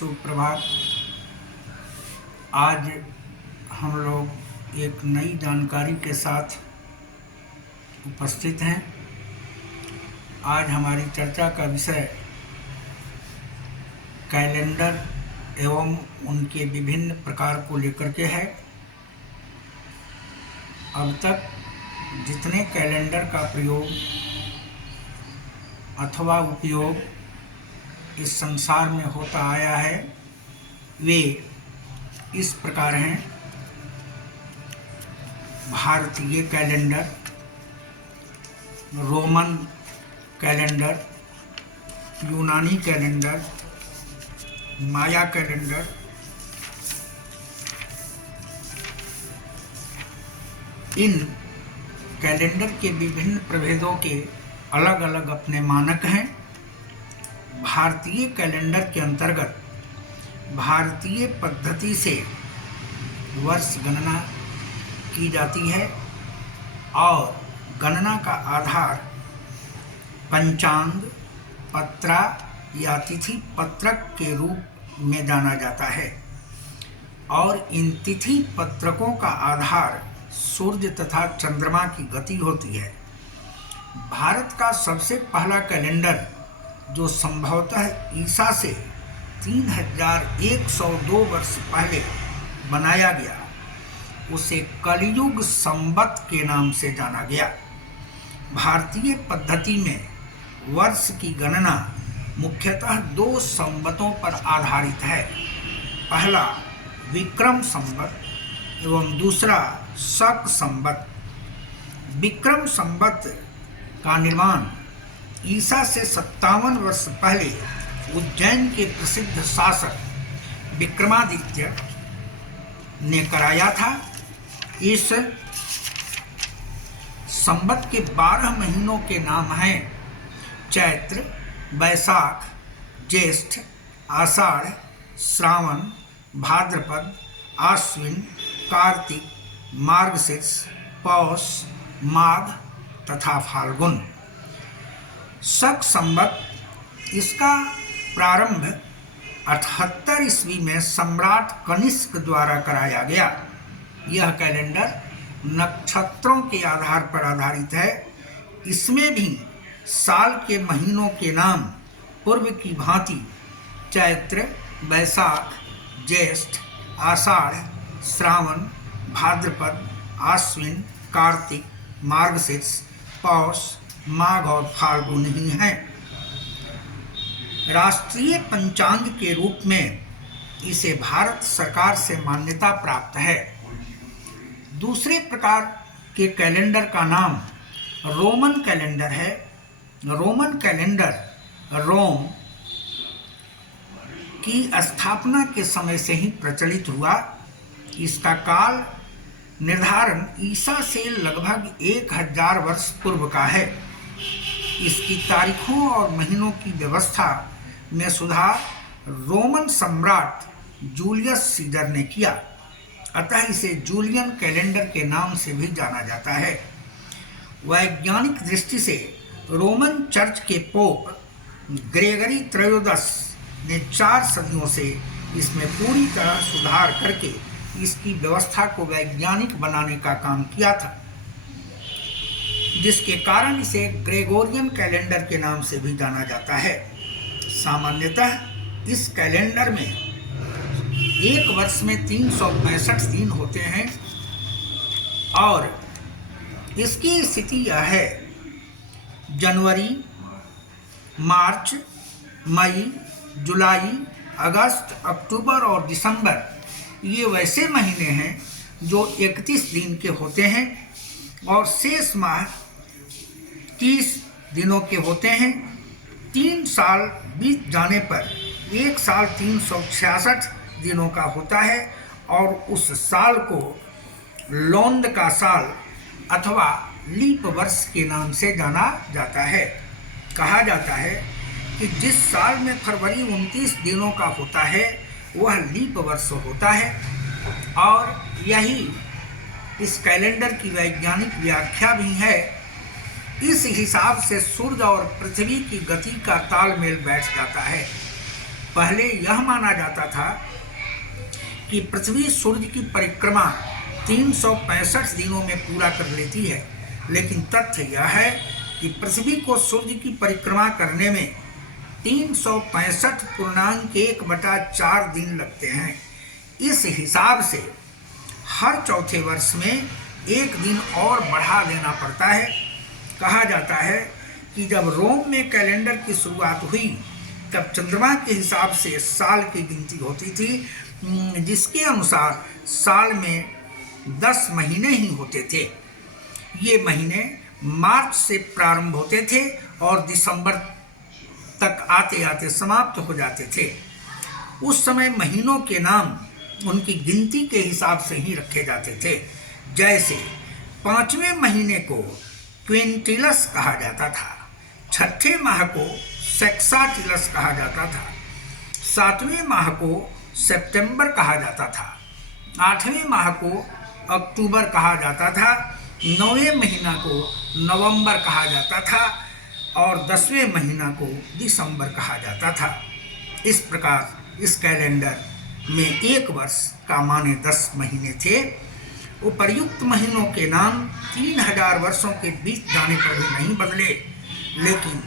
सुप्रभात। आज हम लोग एक नई जानकारी के साथ उपस्थित हैं। आज हमारी चर्चा का विषय कैलेंडर एवं उनके विभिन्न प्रकार को लेकर के है। अब तक जितने कैलेंडर का प्रयोग अथवा उपयोग इस संसार में होता आया है वे इस प्रकार हैं: भारतीय कैलेंडर, रोमन कैलेंडर, यूनानी calendar, Maya calendar. In calendar के विभिन्न प्रभेदों के अलग अलग अपने मानक हैं। भारतीय कैलेंडर के अंतर्गत भारतीय पद्धति से वर्ष गणना की जाती है और गणना का आधार पंचांग, पत्रा या तिथि पत्रक के रूप में जाना जाता है और इन तिथि पत्रकों का आधार सूर्य तथा चंद्रमा की गति होती है। भारत का सबसे पहला कैलेंडर जो संभवतः ईसा से 3102 वर्ष पहले बनाया गया, उसे कलयुग संवत के नाम से जाना गया। भारतीय पद्धति में वर्ष की गणना मुख्यतः 2 संवतों पर आधारित है। पहला विक्रम संवत एवं दूसरा शक संवत। विक्रम संवत का निर्माण ईसा से 57 वर्ष पहले उज्जैन के प्रसिद्ध शासक विक्रमादित्य ने कराया था। इस संवत के 12 महीनों के नाम हैं चैत्र, बैसाख, ज्येष्ठ, आषाढ़, श्रावण, भाद्रपद, आश्विन, कार्तिक, मार्गशीर्ष, पौष, माघ तथा फाल्गुन। शक संवत, इसका प्रारंभ 78 ईस्वी में सम्राट कनिष्क द्वारा कराया गया। यह कैलेंडर नक्षत्रों के आधार पर आधारित है। इसमें भी साल के महीनों के नाम पूर्व की भांति चैत्र, बैसाख, ज्येष्ठ, आषाढ़, श्रावण, भाद्रपद, आश्विन, कार्तिक, मार्गशीर्ष, पौष, माघ और फाल्गुन ही हैं। राष्ट्रीय पंचांग के रूप में इसे भारत सरकार से मान्यता प्राप्त है। दूसरे प्रकार के कैलेंडर का नाम रोमन कैलेंडर है। रोमन कैलेंडर रोम की स्थापना के समय से ही प्रचलित हुआ। इसका काल निर्धारण ईसा से लगभग 1000 वर्ष पूर्व का है। इसकी तारीखों और महीनों की व्यवस्था में सुधार रोमन सम्राट जूलियस सीजर ने किया, अतः इसे जूलियन कैलेंडर के नाम से भी जाना जाता है। वैज्ञानिक दृष्टि से रोमन चर्च के पोप ग्रेगरी त्रयोदश ने 4 सदियों से इसमें पूरी तरह सुधार करके इसकी व्यवस्था को वैज्ञानिक बनाने का काम किया था, जिसके कारण इसे ग्रेगोरियन कैलेंडर के नाम से भी जाना जाता है। सामान्यतः इस कैलेंडर में एक वर्ष में 365 दिन होते हैं और इसकी स्थिति यह है: जनवरी, मार्च, मई, जुलाई, अगस्त, अक्टूबर और दिसंबर ये वैसे महीने हैं जो 31 दिन के होते हैं और शेष माह 30 दिनों के होते हैं। 3 साल बीत जाने पर एक साल 366 दिनों का होता है और उस साल को लोंद का साल अथवा लीप वर्ष के नाम से जाना जाता है। कहा जाता है कि जिस साल में फरवरी 29 दिनों का होता है वह लीप वर्ष होता है और यही इस कैलेंडर की वैज्ञानिक व्याख्या भी है। इस हिसाब से सूर्य और पृथ्वी की गति का तालमेल बैठ जाता है। पहले यह माना जाता था कि पृथ्वी सूर्य की परिक्रमा 365 दिनों में पूरा कर लेती है, लेकिन तथ्य यह है कि पृथ्वी को सूर्य की परिक्रमा करने में 365.1/4 दिन लगते हैं। इस हिसाब से हर चौथे वर्ष में एक दिन और बढ़ा देना पड़ता है। कहा जाता है कि जब रोम में कैलेंडर की शुरुआत हुई तब चंद्रमा के हिसाब से साल की गिनती होती थी, जिसके अनुसार साल में 10 महीने ही होते थे। ये महीने मार्च से प्रारंभ होते थे और दिसंबर तक आते आते समाप्त हो जाते थे। उस समय महीनों के नाम उनकी गिनती के हिसाब से ही रखे जाते थे। जैसे 5वें महीने को क्विंटिलस कहा जाता था, 6ठे माह को सेक्साटिलस कहा जाता था, 7वें माह को सितंबर कहा जाता था, 8वें माह को अक्टूबर कहा जाता था, 9वें महीना को नवंबर कहा जाता था और 10वें महीना को दिसंबर कहा जाता था। इस प्रकार इस कैलेंडर में एक वर्ष का माने 10 महीने थे। उपर्युक्त महीनों के नाम 3000 वर्षों के बीत जाने पर भी नहीं बदले, लेकिन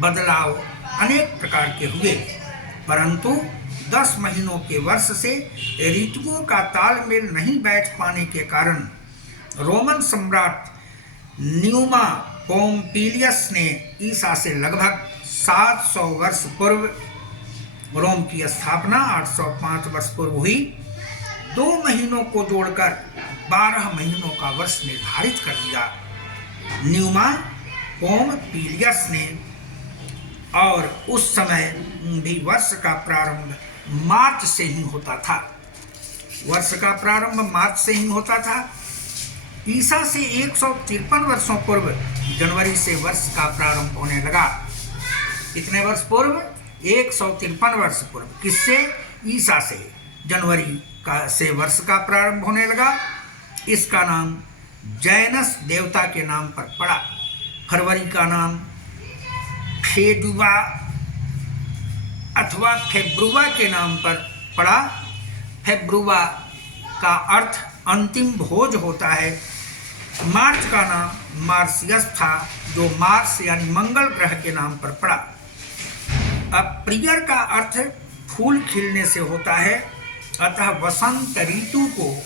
बदलाव अनेक प्रकार के हुए, परंतु 10 महीनों के वर्ष से ऋतुओं का तालमेल नहीं बैठ पाने के कारण रोमन सम्राट न्यूमा पोम्पिलियस ने ईसा से लगभग 700 वर्ष पूर्व रोम की स्थापना 805 वर्ष पूर्व हुई। 2 महीनों को जोड़कर 12 महीनों का वर्ष निर्धारित कर दिया न्यूमा पोम्पिलियस ने, और उस समय भी वर्ष का प्रारंभ मार्च से ही होता था। वर्ष का प्रारंभ मार्च से ही होता था। ईसा से 153 वर्षों पूर्व जनवरी से वर्ष का प्रारंभ होने लगा। कितने वर्ष पूर्व? 153 वर्ष पूर्व। किससे? ईसा से जनवरी का से वर्ष का प्रारंभ होने लगा। इसका नाम जैनस देवता के नाम पर पड़ा। फरवरी का नाम फेडुआ अथवा फेब्रुआ के नाम पर पड़ा। फेब्रुआ का अर्थ अंतिम भोज होता है। मार्च का नाम मार्सियस था, जो मार्स यानी मंगल ग्रह के नाम पर पड़ा। अप्रियर का अर्थ फूल खिलने से होता है, अतः वसंत ऋतु को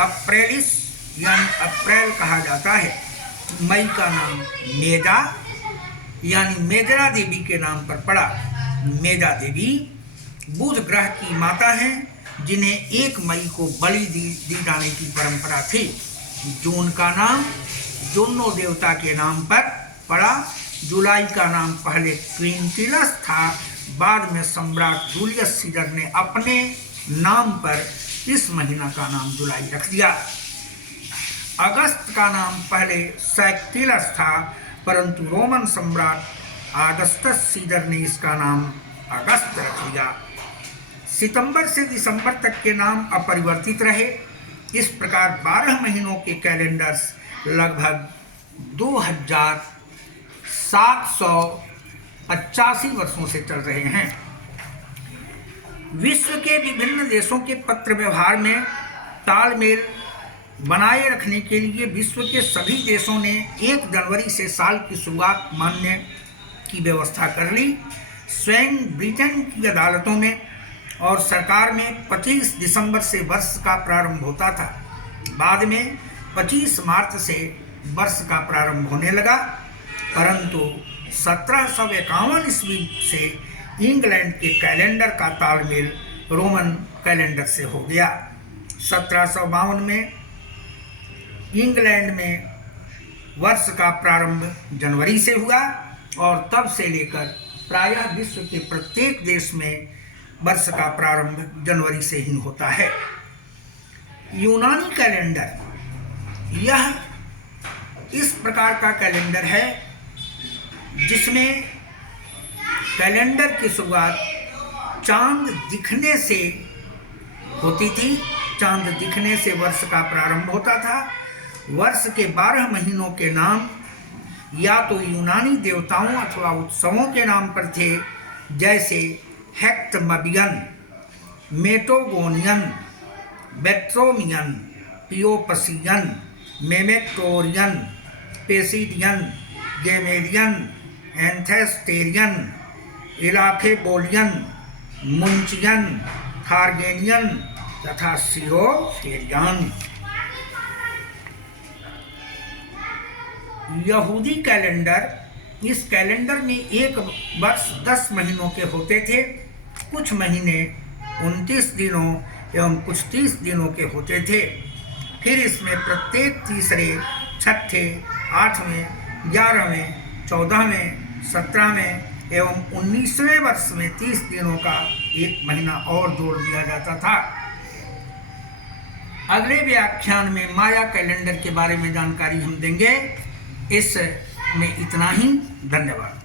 अप्रैलिस यानी अप्रैल कहा जाता है। मई का नाम मेदा यानी मेजरा देवी के नाम पर पड़ा। मेदा देवी बुध ग्रह की माता हैं, जिन्हें 1 मई को बलि दी जाने की परंपरा थी। जून का नाम जुन्नो देवता के नाम पर पड़ा। जुलाई का नाम पहले क्विंटिलस था, बाद में सम्राट जूलियस सीजर ने अपने नाम पर इस महीना का नाम जुलाई रख दिया। अगस्त का नाम पहले सेक्टिलस था, परंतु रोमन सम्राट ऑगस्टस सीजर ने इसका नाम अगस्त रख दिया। सितंबर से दिसंबर तक के नाम अपरिवर्तित रहे। इस प्रकार 12 महीनों के कैलेंडर्स लगभग 2785 वर्षों से चल रहे हैं। विश्व के विभिन्न देशों के पत्र व्यवहार में तालमेल बनाए रखने के लिए विश्व के सभी देशों ने 1 जनवरी से साल की शुरुआत मानने की व्यवस्था कर ली। स्वयं ब्रिटेन की अदालतों में और सरकार में 25 दिसंबर से वर्ष का प्रारंभ होता था। बाद में 25 मार्च से वर्ष का प्रारंभ होने लगा, परंतु 1751 ईस्वी से इंग्लैंड के कैलेंडर का तालमेल रोमन कैलेंडर से हो गया। 1752 में इंग्लैंड में वर्ष का प्रारंभ जनवरी से हुआ और तब से लेकर प्रायः विश्व के प्रत्येक देश में वर्ष का प्रारंभ जनवरी से ही होता है। यूनानी कैलेंडर, यह इस प्रकार का कैलेंडर है जिसमें कैलेंडर की शुरुआत चांद दिखने से होती थी। चांद दिखने से वर्ष का प्रारंभ होता था। वर्ष के 12 महीनों के नाम या तो यूनानी देवताओं अथवा उत्सवों के नाम पर थे, जैसे हेक्टमबियन, मेटोगोनियन, बैट्रोमियन, पियोपसियन, मेमेक्टोरियन, पेसिडियन, गेमेडियन, एंथेस्टेरियन, इलाफेबोलियन, मुंचियन, थार्गेनियन तथा सिरोथेरियन। यहूदी कैलेंडर, इस कैलेंडर में एक वर्ष 10 महीनों के होते थे। कुछ महीने 29 दिनों एवं कुछ 30 दिनों के होते थे। फिर इसमें प्रत्येक तीसरे, छठे, 8वें, 11वें, 14वें, 17वें एवं 19वें वर्ष में 30 दिनों का एक महीना और जोड़ दिया जाता था। अगले व्याख्यान में माया कैलेंडर के बारे में जानकारी हम देंगे। इस में इतना ही। धन्यवाद।